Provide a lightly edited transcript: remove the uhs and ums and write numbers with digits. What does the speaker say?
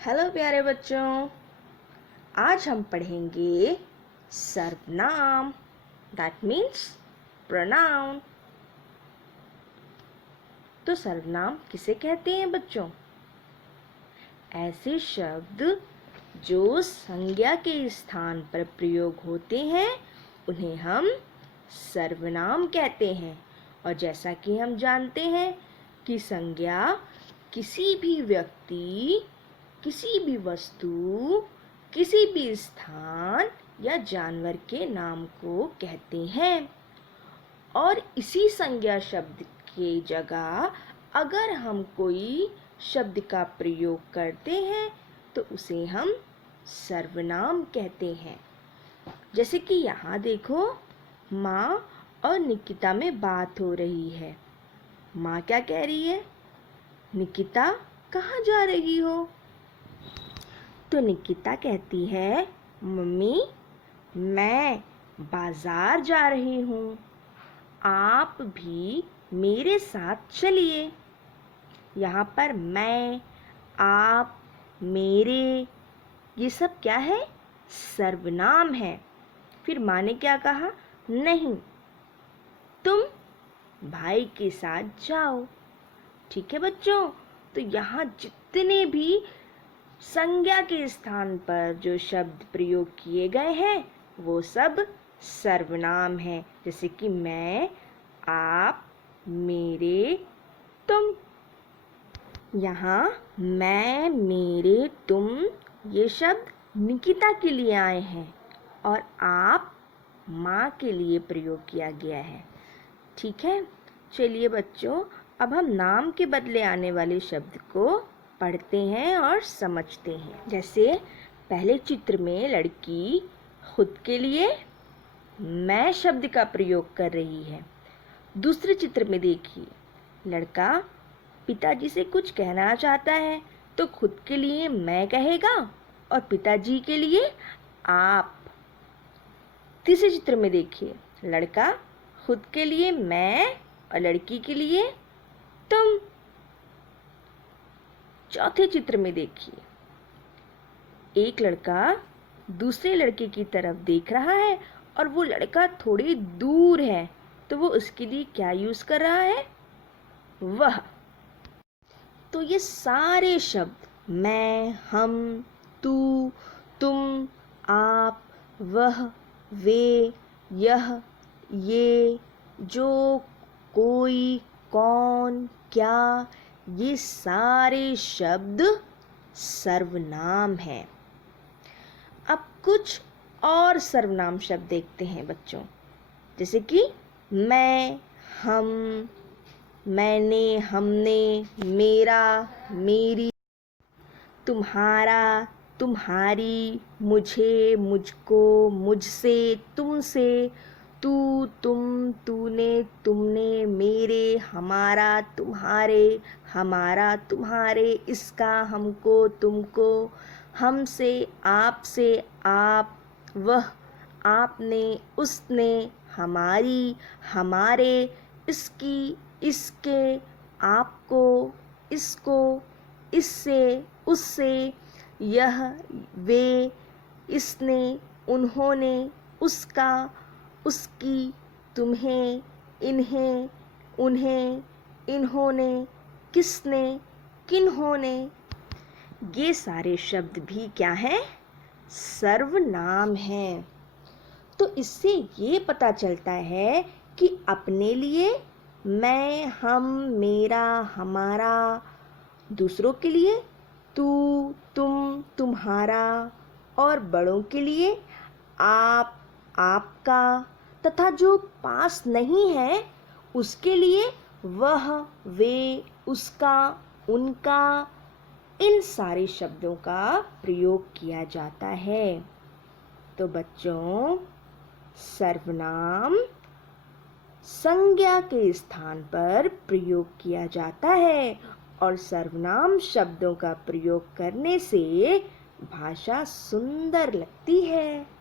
Hello प्यारे बच्चों, आज हम पढ़ेंगे सर्वनाम, दैट मीन्स प्रोनाउन। तो सर्वनाम किसे कहते हैं बच्चों? ऐसे शब्द जो संज्ञा के स्थान पर प्रयोग होते हैं उन्हें हम सर्वनाम कहते हैं। और जैसा कि हम जानते हैं कि संज्ञा किसी भी व्यक्ति, किसी भी वस्तु, किसी भी स्थान या जानवर के नाम को कहते हैं। और इसी संज्ञा शब्द के जगह अगर हम कोई शब्द का प्रयोग करते हैं तो उसे हम सर्वनाम कहते हैं। जैसे कि यहाँ देखो, माँ और निकिता में बात हो रही है। माँ क्या कह रही है? निकिता, कहाँ जा रही हो? तो निकिता कहती है, मम्मी मैं बाजार जा रही हूँ, आप भी मेरे साथ चलिए। यहाँ पर मैं, आप, मेरे, ये सब क्या है? सर्वनाम है। फिर माँ ने क्या कहा? नहीं, तुम भाई के साथ जाओ। ठीक है बच्चों, तो यहाँ जितने भी संज्ञा के स्थान पर जो शब्द प्रयोग किए गए हैं वो सब सर्वनाम हैं। जैसे कि मैं, आप, मेरे, तुम। यहाँ मैं, मेरे, तुम ये शब्द निकिता के लिए आए हैं और आप, माँ के लिए प्रयोग किया गया है। ठीक है, चलिए बच्चों, अब हम नाम के बदले आने वाले शब्द को पढ़ते हैं और समझते हैं। जैसे पहले चित्र में लड़की खुद के लिए मैं शब्द का प्रयोग कर रही है। दूसरे चित्र में देखिए, लड़का पिताजी से कुछ कहना चाहता है तो खुद के लिए मैं कहेगा और पिताजी के लिए आप। तीसरे चित्र में देखिए, लड़का खुद के लिए मैं और लड़की के लिए तुम। चौथे चित्र में देखिए, एक लड़का दूसरे लड़के की तरफ देख रहा है और वो लड़का थोड़ी दूर है, तो वो उसके लिए क्या यूज कर रहा है? वह। तो ये सारे शब्द मैं, हम, तू, तुम, आप, वह, वे, यह, ये, जो, कोई, कौन, क्या, ये सारे शब्द सर्वनाम हैं। अब कुछ और सर्वनाम शब्द देखते हैं बच्चों। जैसे कि मैं, हम, मैंने, हमने, मेरा, मेरी, तुम्हारा, तुम्हारी, मुझे, मुझको, मुझसे, तुमसे, तू, तुम, तूने, तुमने, मेरे, हमारा, तुम्हारे, हमारा, तुम्हारे, इसका, हमको, तुमको, हमसे, आपसे, आप, वह, आपने, उसने, हमारी, हमारे, इसकी, इसके, आपको, इसको, इससे, उससे, यह, वे, इसने, उन्होंने, उसका, उसकी, तुम्हें, इन्हें, उन्हें, इन्होंने, किसने, किन्होंने, ये सारे शब्द भी क्या हैं? सर्वनाम हैं। तो इससे ये पता चलता है कि अपने लिए मैं, हम, मेरा, हमारा, दूसरों के लिए तू, तुम, तुम्हारा, और बड़ों के लिए आप, आपका, तथा जो पास नहीं है उसके लिए वह, वे, उसका, उनका, इन सारे शब्दों का प्रयोग किया जाता है। तो बच्चों, सर्वनाम संज्ञा के स्थान पर प्रयोग किया जाता है और सर्वनाम शब्दों का प्रयोग करने से भाषा सुंदर लगती है।